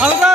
감사합니다.